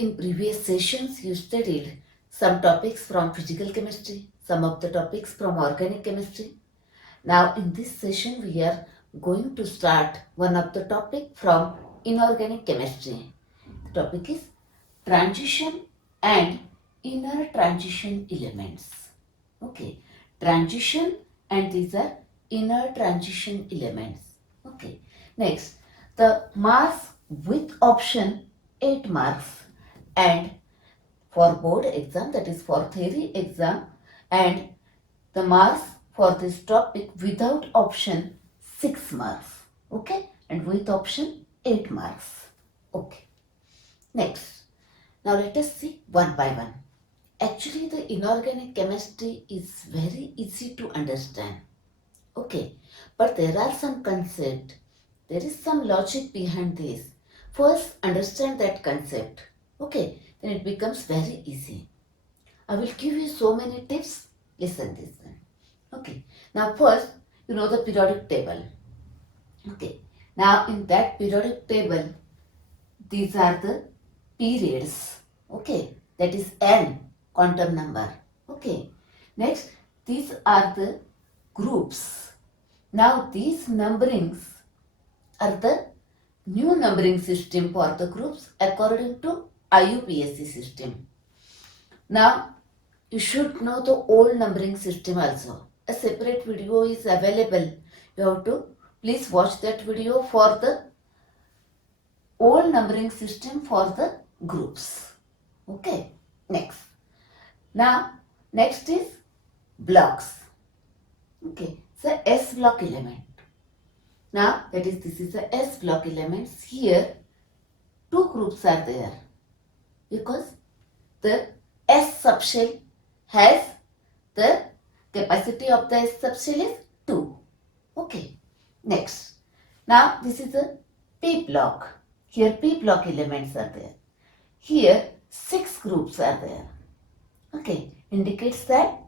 In previous sessions, you studied some topics from physical chemistry, some of the topics from organic chemistry. Now, in this session, we are going to start one of the topic from inorganic chemistry. The topic is transition and inner transition elements. Okay, transition and these are inner transition elements. Okay, next, the mass with option 8 marks, and for board exam, that is for theory exam, and the marks for this topic without option 6 marks. Okay, and with option 8 marks. Okay, next, now let us see one by one. Actually, the inorganic chemistry is very easy to understand. Okay, but there are some concepts, there is some logic behind this. First, understand that concept. Okay, then it becomes very easy. I will give you so many tips. Listen this one. Okay, now first, you know the periodic table. Okay, now in that periodic table, these are the periods. Okay, that is n, quantum number. Okay, next, these are the groups. Now these numberings are the new numbering system for the groups according to IUPAC system. Now you should know the old numbering system also. A separate video is available. You have to please watch that video for the old numbering system for the groups. Okay, next. Now next is blocks. Okay, so S block element. Now that is, this is the S block elements. Here two groups are there because the S subshell has the capacity of the S subshell is 2. Okay, next. Now this is the P block. Here P block elements are there. Here 6 groups are there. Okay, indicates that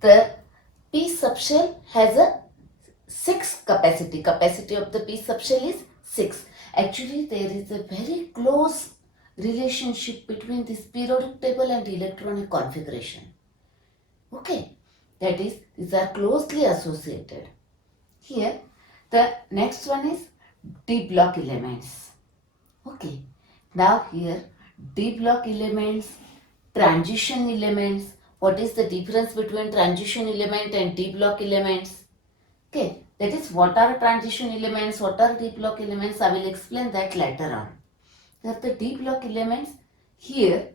the P subshell has a 6 capacity. Capacity of the P subshell is 6. Actually, there is a very close relationship between this periodic table and electronic configuration. Okay, that is, these are closely associated. Here, the next one is D block elements. Okay, now here D block elements, transition elements. What is the difference between transition element and D block elements? Okay, that is, what are transition elements, what are D block elements, I will explain that later on. That the D block elements, here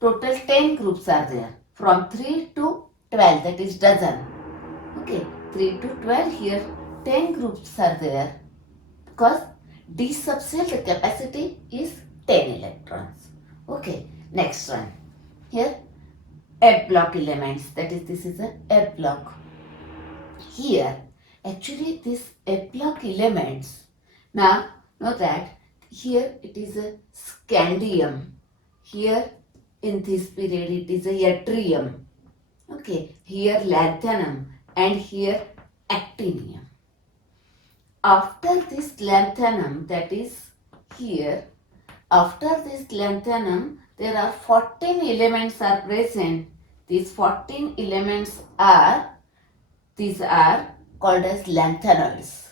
total 10 groups are there from 3 to 12, that is dozen. Okay, 3 to 12, here 10 groups are there because D subshell, the capacity is 10 electrons. Okay, next one. Here F block elements, that is, this is a F block. Here actually this F block elements, now know that here it is a scandium, here in this period it is a yttrium. Okay, here lanthanum and here actinium. After this lanthanum, that is here, after this lanthanum, there are 14 elements are present. These 14 elements are, these are called as lanthanoids.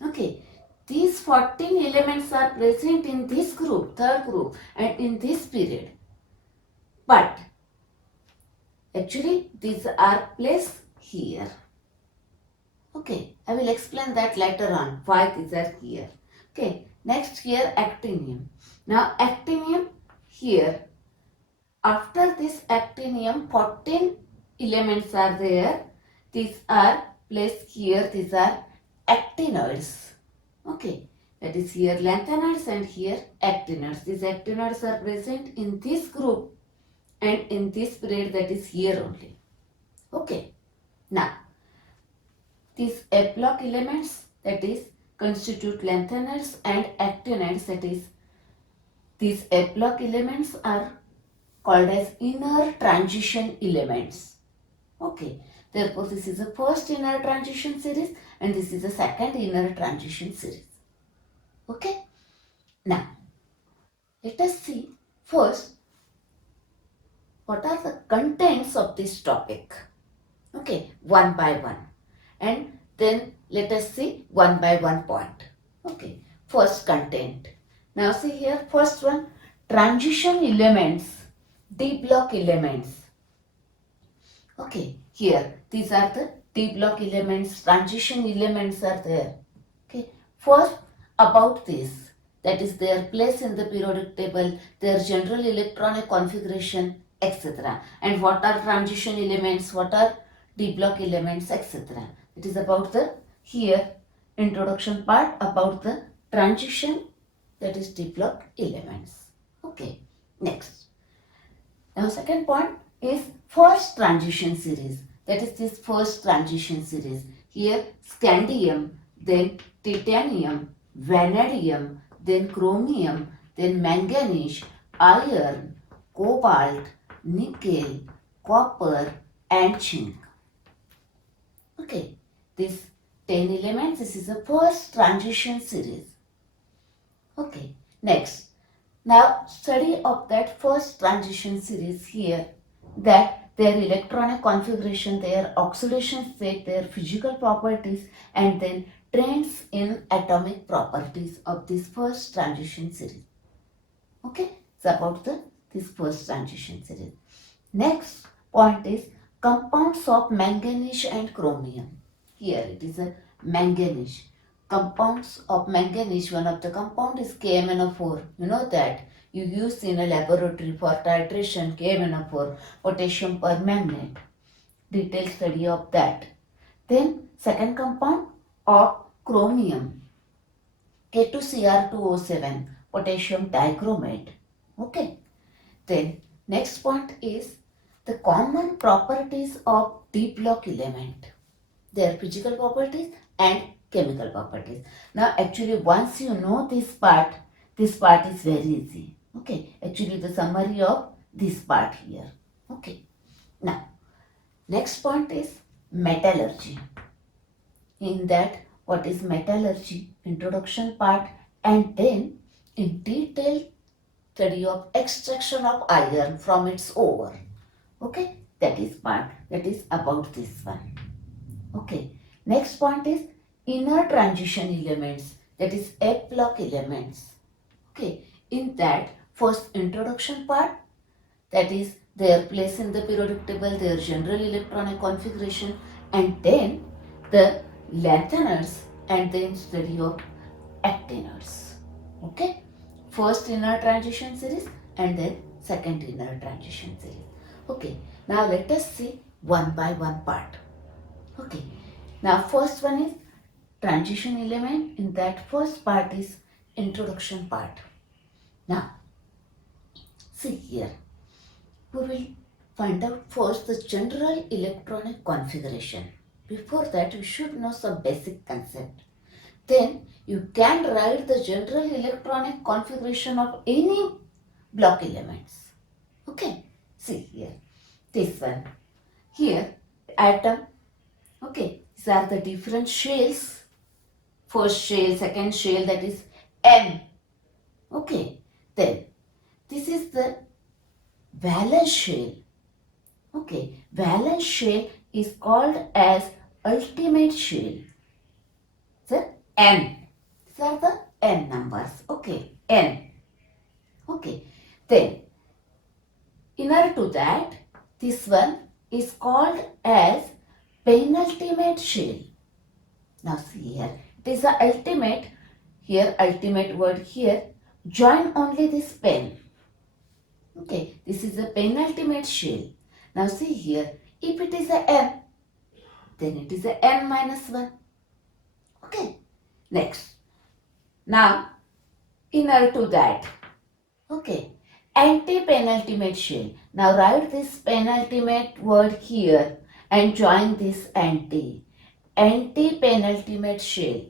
Okay, these 14 elements are present in this group, third group, and in this period. But actually these are placed here. Okay, I will explain that later on why these are here. Okay, next here actinium. Now actinium, here after this actinium 14 elements are there. These are placed here, these are actinoids. Okay, that is here lanthanoids and here actinoids. These actinoids are present in this group and in this period, that is here only. Okay, now these F block elements, that is, constitute lanthanoids and actinoids, that is, these F block elements are called as inner transition elements. Okay, therefore this is the first inner transition series and this is the second inner transition series. Okay, now let us see first, what are the contents of this topic? Okay, one by one. And then let us see one by one point. Okay, first content. Now see here, first one, transition elements, D block elements. Okay, here these are the D block elements, transition elements are there. Okay, first about this, that is their place in the periodic table, their general electronic configuration, etc. And what are transition elements, what are D block elements, etc. It is about the here introduction part about the transition, that is D block elements. Okay, next. Now second point is first transition series. That is this first transition series. Here scandium, then titanium, vanadium, then chromium, then manganese, iron, cobalt, nickel, copper and zinc. Okay, these 10 elements, this is the first transition series. Okay, next. Now study of that first transition series here, that their electronic configuration, their oxidation state, their physical properties and then trends in atomic properties of this first transition series. Okay, it's about this first transition series. Next point is compounds of manganese and chromium. Here it is a manganese. Compounds of manganese, one of the compound is KMnO4. You know that. You use in a laboratory for titration KMnO4, potassium permanganate. Detailed study of that. Then second compound of chromium, K2Cr2O7, potassium dichromate. Okay. Then next point is the common properties of D block element, their physical properties and chemical properties. Now actually once you know this part is very easy. Okay, actually the summary of this part here. Okay, now next point is metallurgy. In that, what is metallurgy, introduction part, and then in detail study of extraction of iron from its ore. Okay, that is part, that is about this one. Okay, next point is inner transition elements, that is F block elements. Okay, in that first introduction part, that is their place in the periodic table, their general electronic configuration, and then the lengtheners and then study of actiners. Okay, first inner transition series and then second inner transition series. Okay, now let us see one by one part. Okay, now first one is transition element. In that first part is introduction part. Now see here, we will find out first the general electronic configuration. Before that we should know some basic concept. Then you can write the general electronic configuration of any block elements. Okay, see here, this one. Here atom. Okay, these are the different shells. First shell, second shell, that is M. Okay, then this is the valence shell. Okay, valence shell is called as ultimate shell. So N. These are the N numbers. Okay, N. Okay, then inner to that, this one is called as penultimate shell. Now see here, it is the ultimate, here ultimate word here, join only this pen. Okay, this is the penultimate shell. Now see here, if it is a M, then it is a N minus 1. Okay, next. Now, inner to that. Okay, anti-penultimate shell. Now write this penultimate word here and join this anti. Anti-penultimate shell.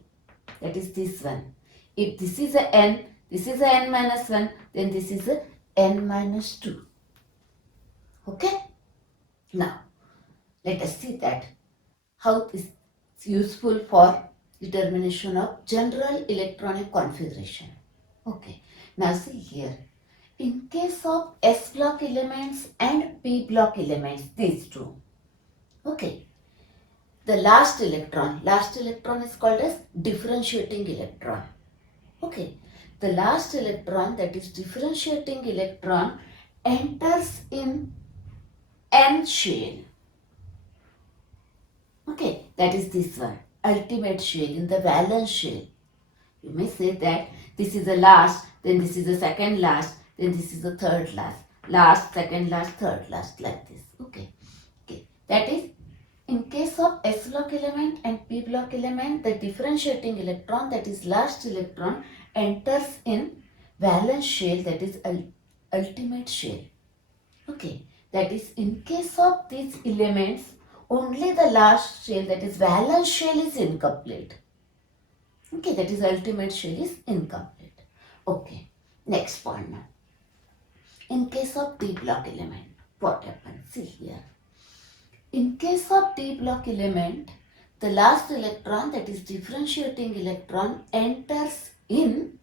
That is this one. If this is a N, this is a N minus 1, then this is a N minus 2. Okay? Now, let us see that how this is useful for determination of general electronic configuration. Okay, now see here, In case of S block elements and P block elements, these two. Okay. The last electron is called as differentiating electron. Okay. The last electron, that is differentiating electron, enters in N shell. Okay, that is this one, ultimate shell, in the valence shell. You may say that this is the last, then this is the second last, then this is the third last. Last, second last, third last, like this. Okay. Okay. That is, in case of S block element and P block element, the differentiating electron, that is last electron, enters in valence shell, that is ultimate shell. Okay. That is, in case of these elements, only the last shell, that is valence shell, is incomplete. Okay, that is ultimate shell is incomplete. Okay, next point now. In case of D block element, what happens? See here. In case of D block element, the last electron, that is differentiating electron, enters in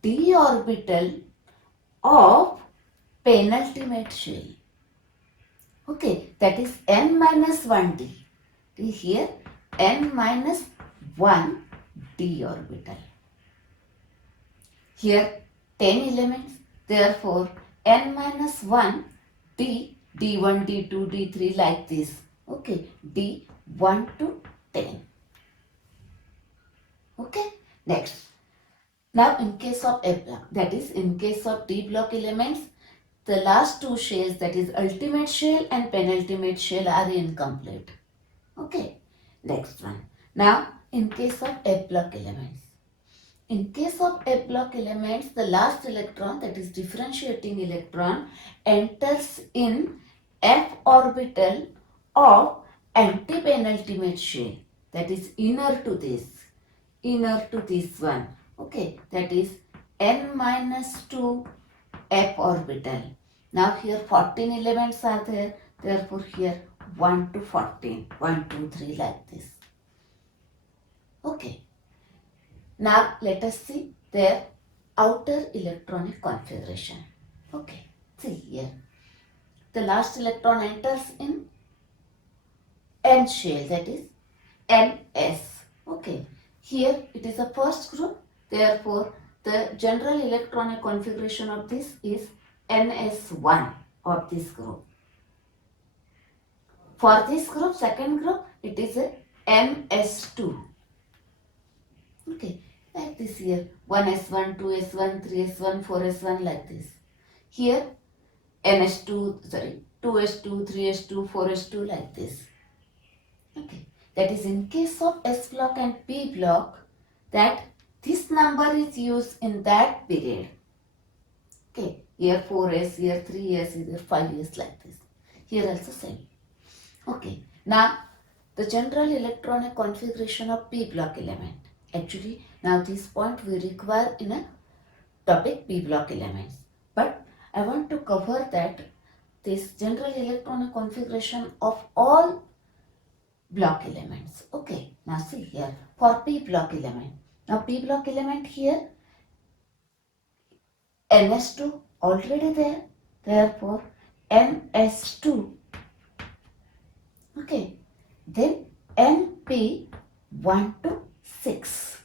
d orbital of penultimate shell. Okay, that is n minus 1d. Here n minus 1 d orbital. Here 10 elements, therefore n minus 1 d, d1, d2, d3, like this. Okay, d1 to 10. Okay, next. Now in case of F block, that is in case of D block elements, the last two shells, that is ultimate shell and penultimate shell, are incomplete. Okay, next one. Now in case of F block elements. In case of F block elements, the last electron, that is differentiating electron, enters in F orbital of antipenultimate shell, that is inner to this one. Okay, that is n minus 2 F orbital. Now here 14 elements are there, therefore here 1 to 14, 1, 2, 3, like this. Okay. Now let us see their outer electronic configuration. Okay, see here. The last electron enters in N shell, that is NS. Okay, here it is a first group, therefore the general electronic configuration of this is NS1 of this group. For this group, second group, it is a NS2. Okay, like this here, 1s1, 2s1, 3s1, 4s1, like this. Here, NS2, 2s2, 3s2, 4s2, like this. Okay, that is in case of S block and P block, that this number is used in that period. Okay, here 4s, here 3s, here 5s, like this. Here also same. Okay, now the general electronic configuration of P block element. Actually, now this point we require in a topic P block elements. But I want to cover that this general electronic configuration of all block elements. Okay, now see here for P block element. Now P block element here, NS2 already there, therefore NS2. Okay, then NP 1 to 6.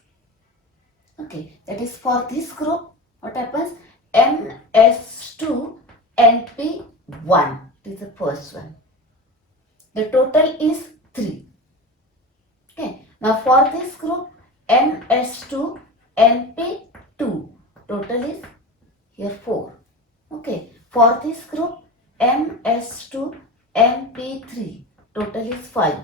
Okay, that is for this group. What happens? NS2 NP 1. It is the first one. The total is 3. Okay, now for this group, NS2 NP 2. Total is here 4. Okay, for this group, NS2 NP 3. Total is 5.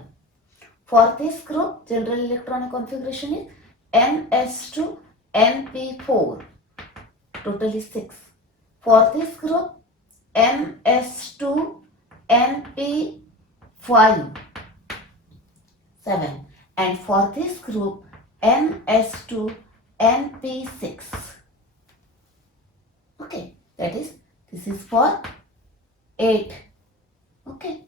For this group, general electronic configuration is NS2 NP4. Total is 6. For this group, NS2 NP5. 7. And for this group, NS2 NP6. Okay, that is, this is for 8. Okay.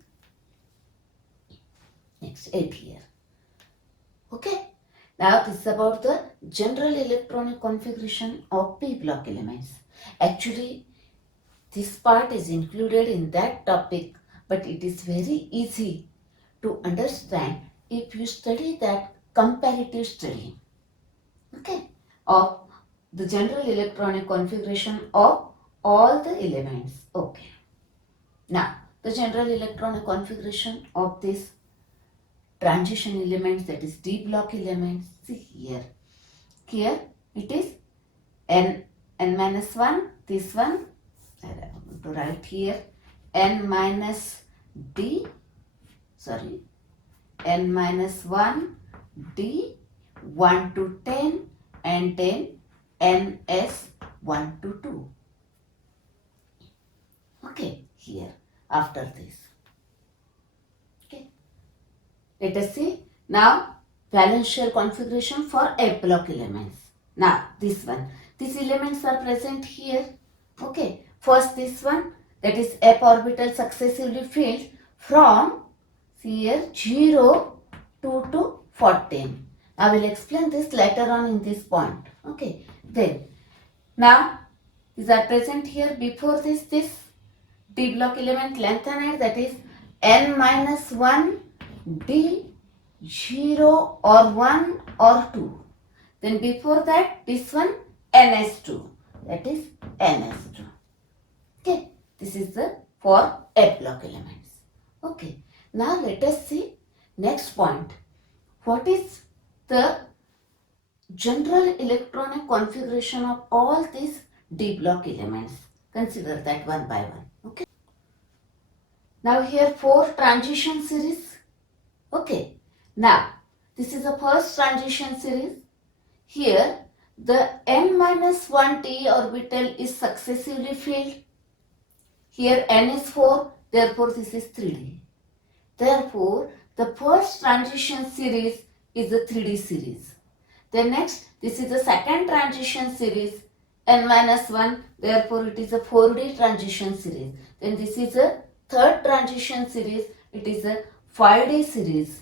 Next, 8 here. Okay. Now this is about the general electronic configuration of P block elements. Actually, this part is included in that topic, but it is very easy to understand if you study that comparative study, okay, of the general electronic configuration of all the elements. Okay. Now, the general electronic configuration of this transition elements, that is d block elements. See here. Here it is n minus 1, this one, I am going to write here n minus d, sorry, n minus 1 d 1 to 10 and then ns 1 to 2. Okay, here after this. Okay, let us see now Valencial configuration for F block elements. Now this one, these elements are present here. Okay, first this one, that is F orbital successively filled from here 0 to 14. I will explain this later on in this point. Okay, then now these are present here. Before this d block element lengthened, that is n minus 1 d 0 or 1 or 2. Then before that this one ns2, that is ns2. Okay, this is the for F block elements. Okay, now let us see next point. What is the general electronic configuration of all these d block elements? Consider that one by one. Okay. Now here 4 transition series. Okay. Now this is the first transition series. Here the n minus 1 d orbital is successively filled. Here n is 4, therefore this is 3d. Therefore the first transition series is the 3d series. Then next, this is the second transition series, n minus 1, therefore it is a 4d transition series. Then this is a third transition series, it is a 5d series.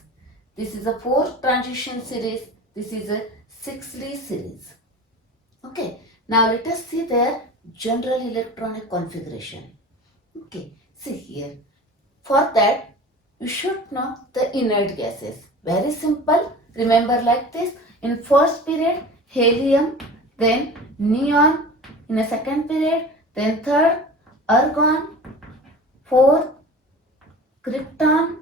This is a fourth transition series, this is a 6d series. Okay, now let us see their general electronic configuration. Okay, see here. For that, you should know the inert gases. Very simple, remember like this. In first period, helium, then neon, in a second period, then third, argon, fourth, krypton,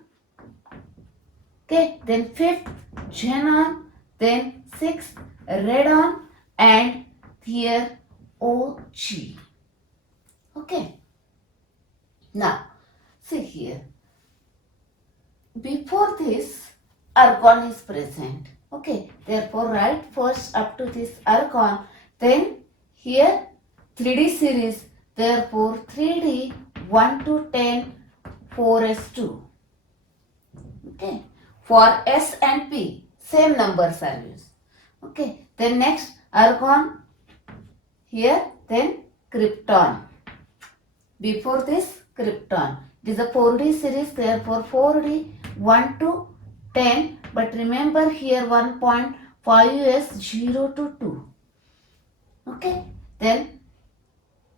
okay, then fifth, xenon, then sixth, radon, and here OG. Okay. Now, see here. Before this, argon is present. Okay, therefore write first up to this argon, then here 3d series, therefore 3d 1 to 10 4s2. Okay, for S and P same numbers are used. Okay, then next argon here, then krypton. Before this krypton, it is a 4d series, therefore 4d 1 to 10, but remember here 1 point 5s 0 to 2. Okay, then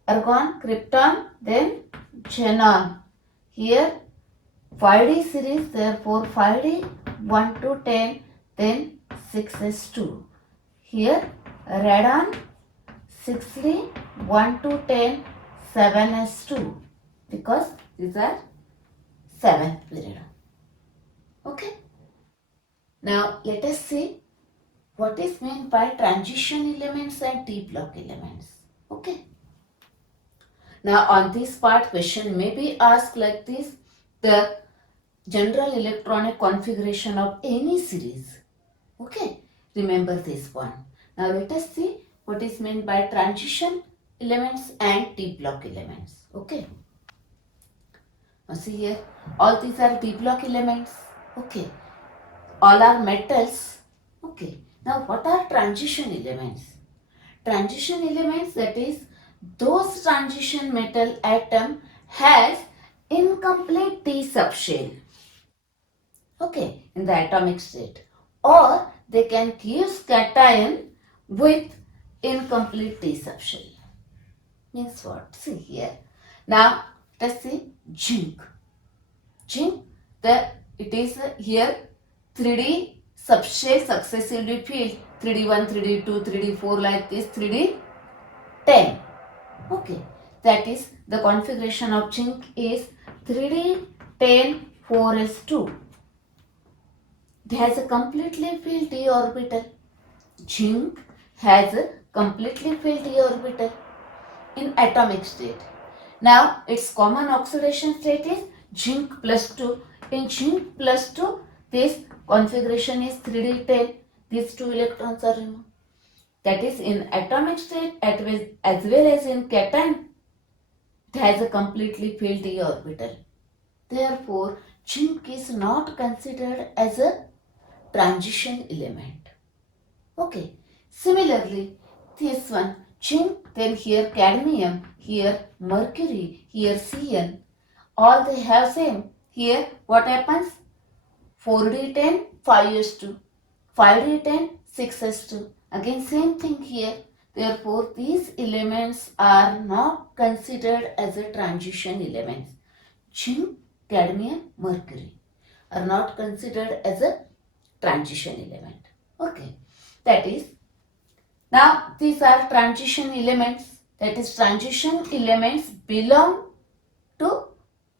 argon, krypton, then xenon. Here 5d series, therefore 5d 1 to 10, then 6s2. Here radon 6d 1 to 10, 7s2, because these are 7th period. Okay. Now let us see what is meant by transition elements and d block elements. Okay. Now on this part, question may be asked like this: the general electronic configuration of any series. Okay, remember this one. Now let us see what is meant by transition elements and d block elements. Okay. Now see here, all these are d block elements. Okay. All are metals. Okay. Now what are transition elements? Transition elements, that is those transition metal atom has incomplete d subshell. Okay, in the atomic state, or they can give cation with incomplete d subshell. Means what? See here, Now let's see zinc. Zinc, it is here 3D substrate successively filled 3D1, 3D2, 3D4 like this 3D10. Okay, that is the configuration of zinc is 3D10 4s2. It has a completely filled d orbital. Zinc has a completely filled d orbital in atomic state. Now its common oxidation state is zinc plus 2. In zinc plus 2, this configuration is 3D10. These 2 electrons are removed. That is in atomic state as well as in cation, it has a completely filled d orbital. Therefore, zinc is not considered as a transition element. Okay. Similarly, this one, zinc, then here cadmium, here mercury, here Cn, all they have same. Here what happens? 4d10, 5s2, 5d10, 6s2. Again same thing here. Therefore, these elements are not considered as a transition elements. Zinc, cadmium, mercury are not considered as a transition element. Okay, that is, now these are transition elements. That is, transition elements belong to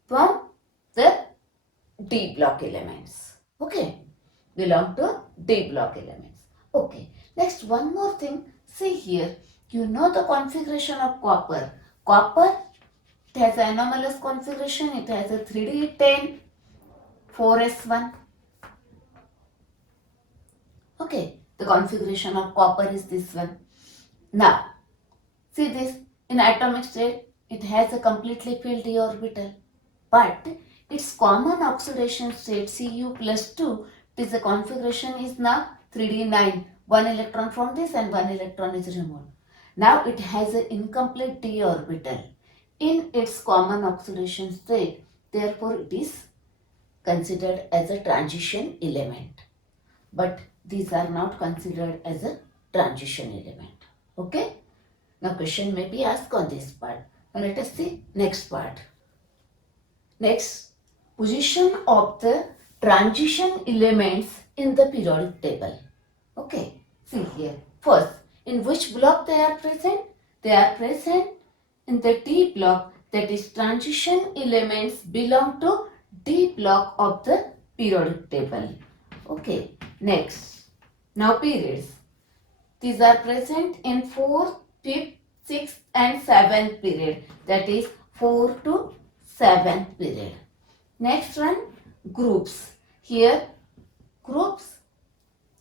from the D block elements. Okay, belong to D block elements. Okay, next one more thing. See here, you know the configuration of copper. Copper, it has an anomalous configuration. It has a 3D10 4s1. Okay, the configuration of copper is this one. Now, see this, in atomic state, it has a completely filled d orbital. But its common oxidation state Cu plus 2, it is the configuration is now 3d9. One electron from this and one electron is removed. Now it has an incomplete d orbital in its common oxidation state. Therefore, it is considered as a transition element. But these are not considered as a transition element. Okay? Now question may be asked on this part. Now let us see next part. Next, position of the transition elements in the periodic table. Okay, see here. First, in which block they are present? They are present in the D block, that is transition elements belong to D block of the periodic table. Okay, next. Now periods. These are present in 4th, 5th, 6th and 7th period. That is 4 to 7th period. Next one, groups. Here groups,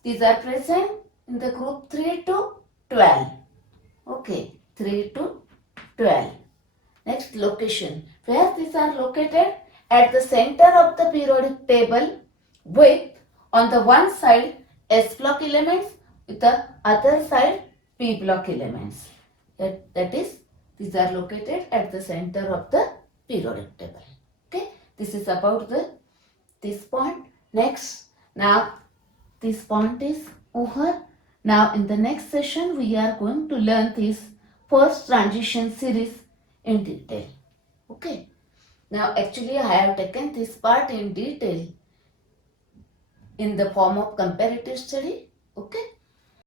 these are present in the group 3 to 12. Okay, 3 to 12. Next, location. Where these are located? At the center of the periodic table with on the one side S block elements, with the other side P block elements. That is, these are located at the center of the periodic table. Okay, this is about this point. Next, now this point is over. Now in the next session we are going to learn this first transition series in detail. Okay. Now actually I have taken this part in detail in the form of comparative study. Okay.